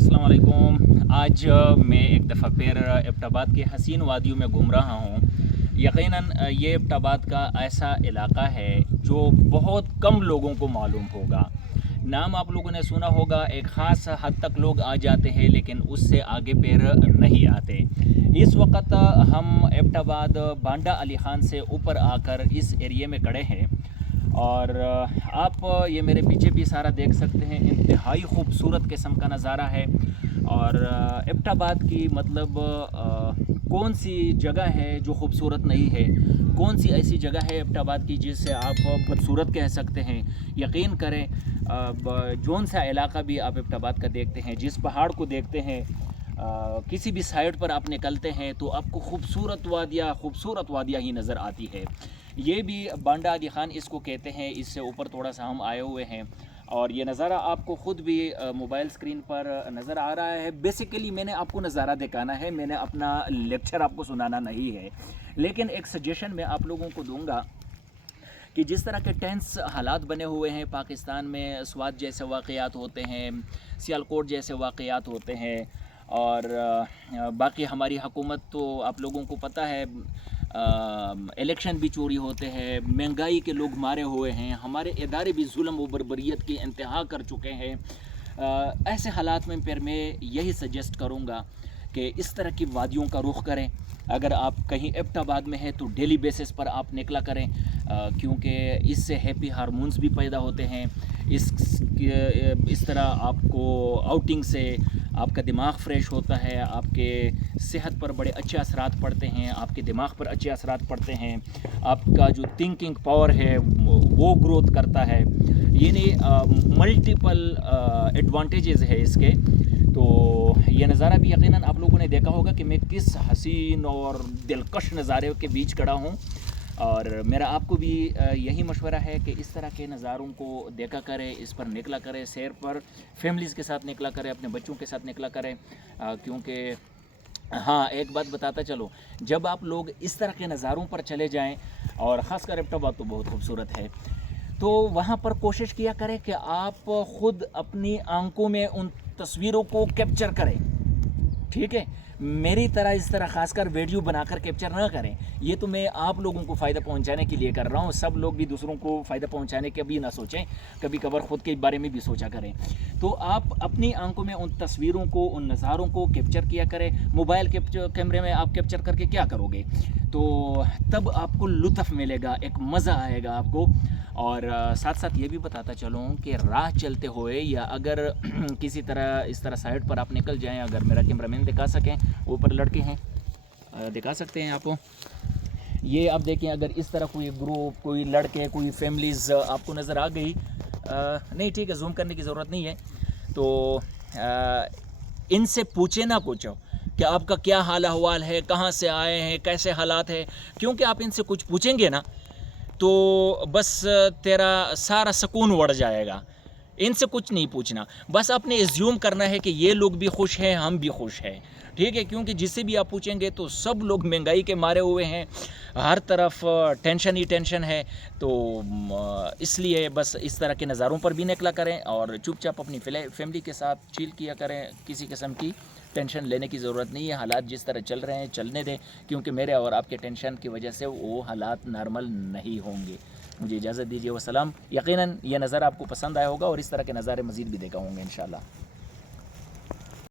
अस्सलाम वालेकुम। आज मैं एक दफ़ा फिर एबटाबाद के हसीन वादियों में घूम रहा हूँ। यकीनन ये एबटाबाद का ऐसा इलाका है जो बहुत कम लोगों को मालूम होगा। नाम आप लोगों ने सुना होगा, एक ख़ास हद तक लोग आ जाते हैं लेकिन उससे आगे पैर नहीं आते। इस वक्त हम एबटाबाद बांडा अली ख़ान से ऊपर आकर इस एरिए में खड़े हैं और आप ये मेरे पीछे भी सारा देख सकते हैं, इंतहाई खूबसूरत किस्म का नज़ारा है। और एबटाबाद की मतलब कौन सी जगह है जो खूबसूरत नहीं है, कौन सी ऐसी जगह है एबटाबाद की जिससे आप बदसूरत कह सकते हैं। यकीन करें, जौन सा इलाका भी आप एबटाबाद का देखते हैं, जिस पहाड़ को देखते हैं, किसी भी साइड पर आप निकलते हैं तो आपको खूबसूरत वादियाँ ही नज़र आती है। ये भी बांडा अली ख़ान इसको कहते हैं। इससे ऊपर थोड़ा सा हम आए हुए हैं और ये नज़ारा आपको ख़ुद भी मोबाइल स्क्रीन पर नज़र आ रहा है। बेसिकली मैंने आपको नज़ारा दिखाना है, मैंने अपना लेक्चर आपको सुनाना नहीं है। लेकिन एक सजेशन मैं आप लोगों को दूंगा कि जिस तरह के टेंस हालात बने हुए हैं पाकिस्तान में, स्वात जैसे वाक़यात होते हैं, सियालकोट जैसे वाक़यात होते हैं और बाकी हमारी हुकूमत तो आप लोगों को पता है, इलेक्शन भी चोरी होते हैं, महंगाई के लोग मारे हुए हैं, हमारे इदारे भी जुल्म व बर्बरियत की इंतहा कर चुके हैं। ऐसे हालात में फिर मैं यही सजेस्ट करूँगा कि इस तरह की वादियों का रुख करें। अगर आप कहीं एबटाबाद में हैं तो डेली बेसिस पर आप निकला करें, क्योंकि इससे हैप्पी हार्मोन्स भी पैदा होते हैं। इस तरह आपको आउटिंग से आपका दिमाग फ्रेश होता है, आपके सेहत पर बड़े अच्छे असरात पड़ते हैं, आपके दिमाग पर अच्छे असरात पड़ते हैं, आपका जो थिंकिंग पावर है वो ग्रोथ करता है। यानी मल्टीपल एडवांटेजेस है इसके। तो ये नज़ारा भी यकीनन आप लोगों ने देखा होगा कि मैं किस हसीन और दिलकश नज़ारे के बीच खड़ा हूँ। और मेरा आपको भी यही मशवरा है कि इस तरह के नज़ारों को देखा करें, इस पर निकला करें, सैर पर फैमिलीज़ के साथ निकला करें, अपने बच्चों के साथ निकला करें। क्योंकि हाँ, एक बात बताता चलो, जब आप लोग इस तरह के नज़ारों पर चले जाएं, और ख़ासकर एबटाबाद तो बहुत खूबसूरत है, तो वहाँ पर कोशिश किया करें कि आप ख़ुद अपनी आंखों में उन तस्वीरों को कैप्चर करें। ठीक है, मेरी तरह इस तरह खासकर वीडियो बनाकर कैप्चर ना करें। ये तो मैं आप लोगों को फ़ायदा पहुंचाने के लिए कर रहा हूँ। सब लोग भी दूसरों को फ़ायदा पहुंचाने के भी ना सोचें, कभी कभार ख़ुद के बारे में भी सोचा करें। तो आप अपनी आंखों में उन तस्वीरों को, उन नज़ारों को कैप्चर किया करें। मोबाइल कैमरे में आप कैप्चर करके क्या करोगे, तो तब आपको लुत्फ़ मिलेगा, एक मज़ा आएगा आपको। और साथ साथ ये भी बताता चलूँ कि राह चलते हुए या अगर किसी तरह इस तरह साइड पर आप निकल जाएं, अगर मेरा कैमरामैन दिखा सकें, ऊपर लड़के हैं, दिखा सकते हैं आपको। ये आप देखें, अगर इस तरह कोई ग्रुप, कोई लड़के, कोई फैमिलीज़ आपको नज़र आ गई, नहीं ठीक है, जूम करने की ज़रूरत नहीं है, तो इनसे पूछे ना पूछो कि आपका क्या हाल अहवाल है, कहाँ से आए हैं, कैसे हालात है। क्योंकि आप इनसे कुछ पूछेंगे ना तो बस तेरा सारा सुकून उड़ जाएगा। इनसे कुछ नहीं पूछना, बस आपने एज्यूम करना है कि ये लोग भी खुश हैं, हम भी खुश हैं। ठीक है, क्योंकि जिससे भी आप पूछेंगे तो सब लोग महंगाई के मारे हुए हैं, हर तरफ टेंशन ही टेंशन है। तो इसलिए बस इस तरह के नज़ारों पर भी निकला करें और चुपचाप अपनी फैमिली के साथ चिल किया करें। किसी किस्म की टेंशन लेने की ज़रूरत नहीं है। हालात जिस तरह चल रहे हैं चलने दें, क्योंकि मेरे और आपके टेंशन की वजह से वो हालात नॉर्मल नहीं होंगे। मुझे इजाज़त दीजिए, वसलाम। यकीनन ये नज़ारा आपको पसंद आया होगा और इस तरह के नज़ारे मज़ीद भी देखा होंगे इंशाल्लाह।